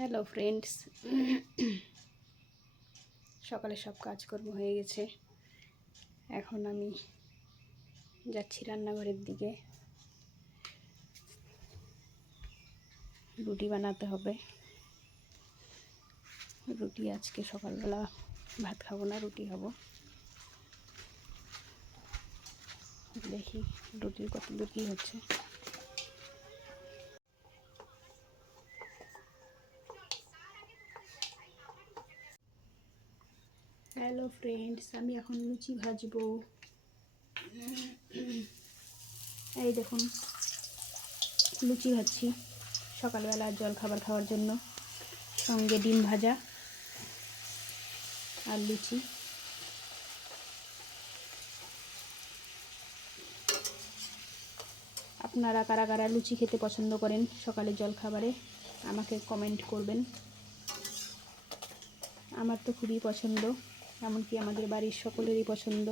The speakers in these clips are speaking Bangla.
হ্যালো ফ্রেন্ডস, সকালে সব কাজকর্ম হয়ে গেছে। এখন আমি যাচ্ছি রান্নাঘরের দিকে। রুটি বানাতে হবে। রুটি আজকে সকালবেলা ভাত খাবো না, রুটি খাবো। দেখি রুটির কত দূর কী হচ্ছে। হ্যালো ফ্রেন্ডস, আমি এখন লুচি ভাজবো। এই দেখুন, লুচি ভাজছি সকালবেলা জল খাবার খাওয়ার জন্য। সঙ্গে ডিম ভাজা আর লুচি। আপনারা কারা কারা লুচি খেতে পছন্দ করেন সকালে জল খাবারে আমাকে কমেন্ট করবেন। আমার তো খুবই পছন্দ, এমনকি আমাদের বাড়ির সকলেরই পছন্দ।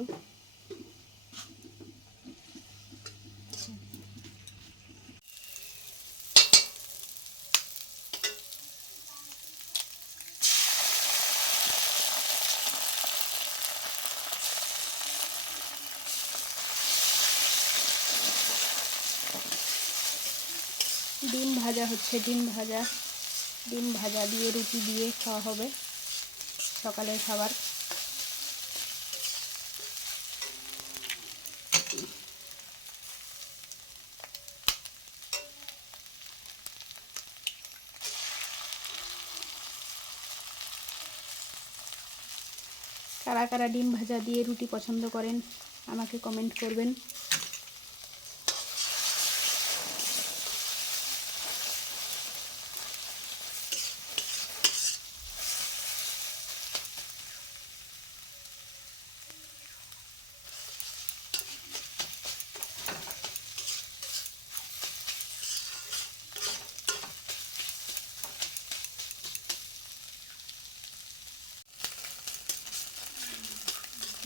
ডিম ভাজা হচ্ছে, ডিম ভাজা দিয়ে রুটি দিয়ে খাওয়া হবে সকালের খাবার। কারা কারা ডিম ভাজা দিয়ে রুটি পছন্দ করেন আমাকে কমেন্ট করবেন।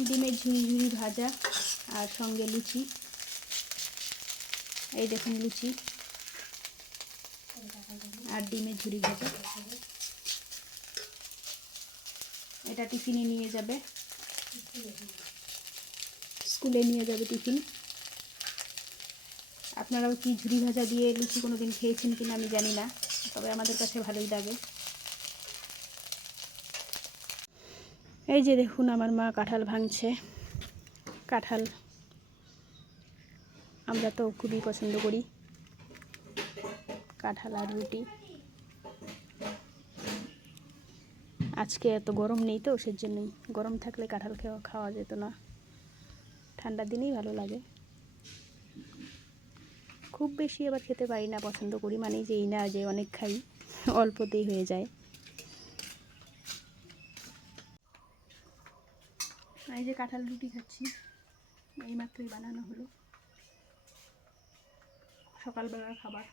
ডিমের ঝুড়ি ঝুড়ি ভাজা আর সঙ্গে লুচি। এই দেখুন লুচি আর ডিমের ঝুড়ি ভাজা। এটা টিফিনে নিয়ে যাবে, স্কুলে নিয়ে যাবে টিফিন। আপনারাও কি ঝুড়ি ভাজা দিয়ে লুচি কোনো দিন খেয়েছেন কিনা আমি জানি না, তবে আমাদের কাছে ভালোই লাগে। এই যে দেখুন, আমার মা কাঁঠাল ভাঙছে। কাঁঠাল আমরা তো খুবই পছন্দ করি, কাঁঠাল আর রুটি। আজকে এত গরম নেই তো, সেজন্যই। গরম থাকলে কাঁঠাল খাওয়া যেত না, ঠান্ডার দিনেই ভালো লাগে। খুব বেশি আবার খেতে পারি না, পছন্দ করি মানেই যেই না যে অনেক খাই, অল্পতেই হয়ে যায়। এই যে কাঁঠাল রুটি খাচ্ছি, এইমাত্রই বানানো হলো সকালবেলার খাবার।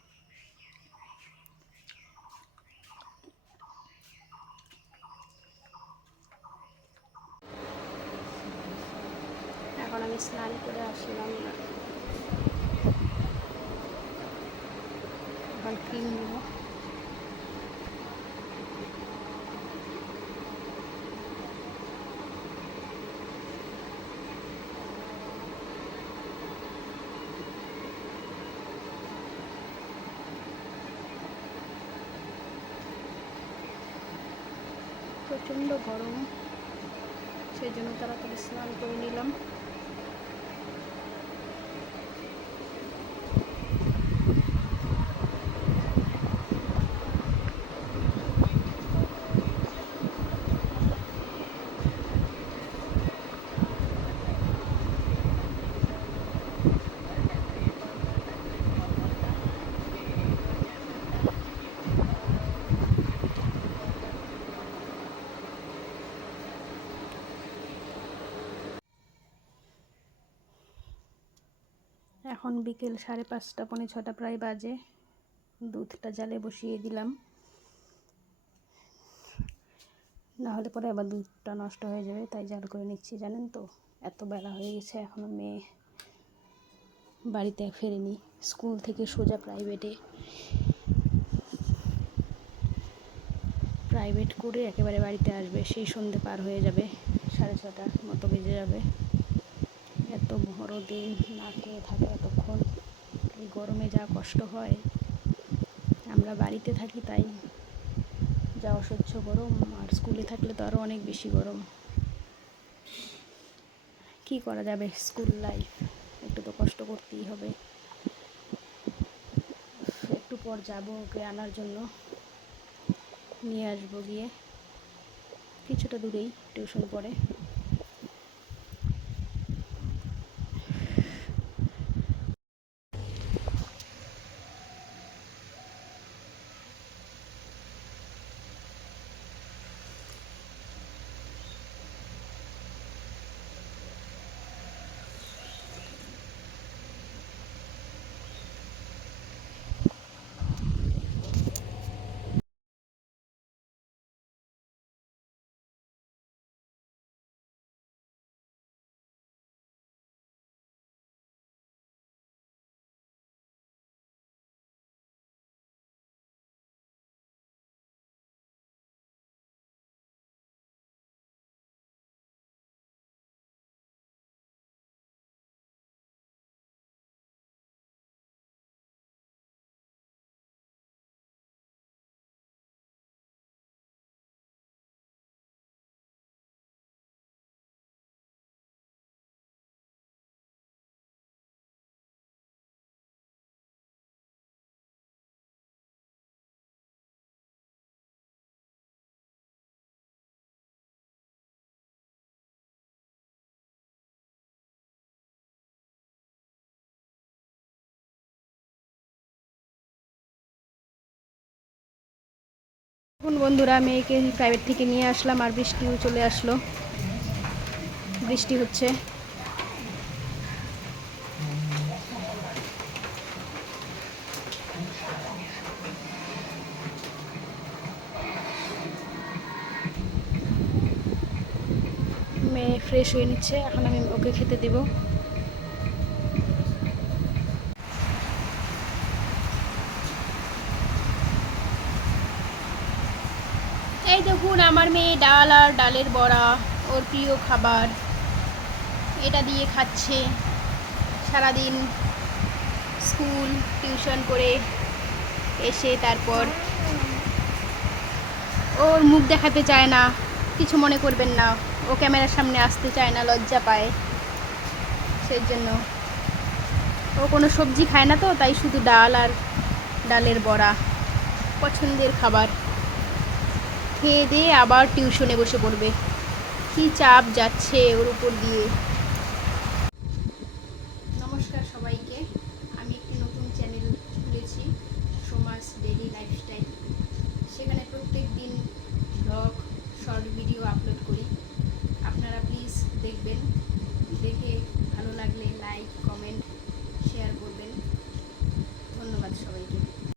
এখন আমি স্নান করে আসলাম, এখন ক্রিম নেব। প্রচণ্ড গরম, সেই জন্য তাড়াতাড়ি স্নান করে নিলাম। এখন বিকেল 5:30 পৌনে 6টা প্রায় বাজে। দুধটা জালে বসিয়ে দিলাম, নাহলে পরে আবার দুধটা নষ্ট হয়ে যাবে, তাই জাল করে নিচ্ছি। জানেন তো, এত বেলা হয়ে গেছে, এখনও মেয়ে বাড়িতে ফেরেনি, স্কুল থেকে সোজা প্রাইভেটে। প্রাইভেট করে একেবারে বাড়িতে আসবে, সেই সন্ধে পার হয়ে যাবে, 6:30 মতো বেজে যাবে। এত বড় দিন না খেয়ে থাকে এতক্ষণ, এই গরমে যা কষ্ট হয়। আমরা বাড়িতে থাকি তাই যা অসহ্য গরম, আর স্কুলে থাকলে তো আরও অনেক বেশি গরম। কি করা যাবে, স্কুল লাইফ, একটু তো কষ্ট করতেই হবে। একটু পর যাবো ওকে আনার জন্য, নিয়ে আসবো গিয়ে, কিছুটা দূরেই টিউশন পড়ে। এখন বন্ধুরা মেয়েকে প্রাইভেট থেকে নিয়ে আসলাম, আর বৃষ্টিও চলে আসলো, বৃষ্টি হচ্ছে। মেয়ে ফ্রেশ হয়ে নিচ্ছে, এখন আমি ওকে খেতে দেব। এই দেখুন আমার মেয়ে ডাল আর ডালের বড়া, ওর প্রিয় খাবার, এটা দিয়ে খাচ্ছে। সারাদিন স্কুল টিউশন করে এসে তারপর ওর মুখ দেখাতে চায় না, কিছু মনে করবেন না, ও ক্যামেরার সামনে আসতে চায় না, লজ্জা পায়, সেই জন্য। ও কোনো সবজি খায় না তো, তাই শুধু ডাল আর ডালের বড়া পছন্দের খাবার। খেয়ে দিয়ে আবার টিউশনে বসে পড়বে। কি চাপ যাচ্ছে ওর উপর দিয়ে।